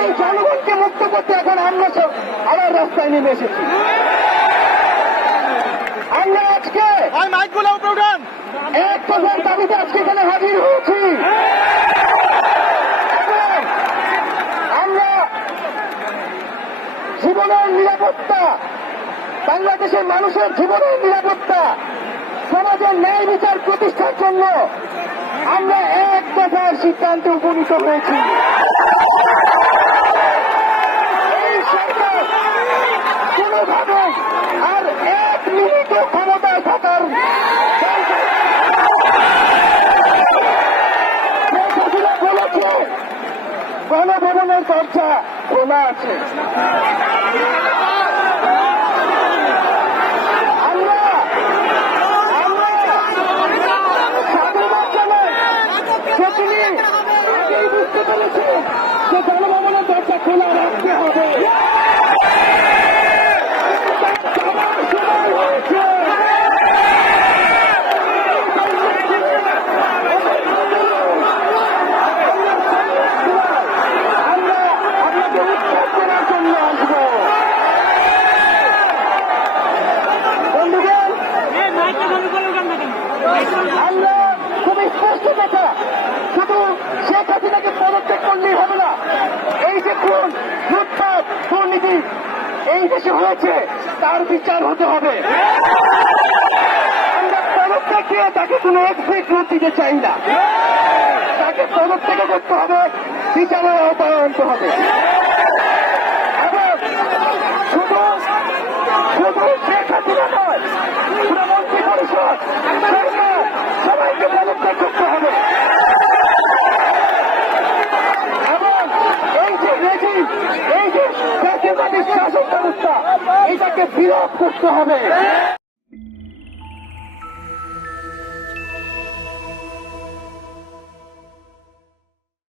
এই জনগণকে মুক্ত করতে এখন আমরা সব আবার রাস্তায় নেমে এসেছি। আমরা আজকে এক দফার দাবিতে আজকে এখানে হাজির হয়েছি। আমরা জীবনের নিরাপত্তা, বাংলাদেশের মানুষের জীবনের নিরাপত্তা, সমাজের ন্যায় বিচার প্রতিষ্ঠার জন্য আমরা এক দফার সিদ্ধান্তে উপনীত হয়েছি। এই সরকার কোনোভাবে আর এক মিনিটও ক্ষমতায় থাকার বলেছে গণভবনের দরজা খোলা আছে। বুঝতে পেরেছে যে গণভবনের দরজা খোলা রাখতে হবে। আমরা আপনাকে উৎখাত করার জন্য আসবো। বন্ধুগণ, আমরা খুবই স্পষ্ট কথা, শুধু শেখ হাসিনাকে পদত্যাগ করলেই হবে না। এই যে খুন, লুটপাট, দুর্নীতি এই দেশে হয়েছে তার বিচার হতে হবে। আমরা পদত্যাগ দিয়ে তাকে কোনো এক্সিট নোট দিতে চাই না। তাকে পদত্যাগ করতে হবে, বিচারের আওতায় আনতে হবে। এবং শুধু শেখ হাসিনা নয়, পুরো মন্ত্রী পরিষদ, সরকার সবাইকে পদত্যাগ করতে হবে। এবং এই যে রেজিম, এই যে জাতীয়তাবাদী শাসন ব্যবস্থা, এটাকে বিলোপ করতে হবে।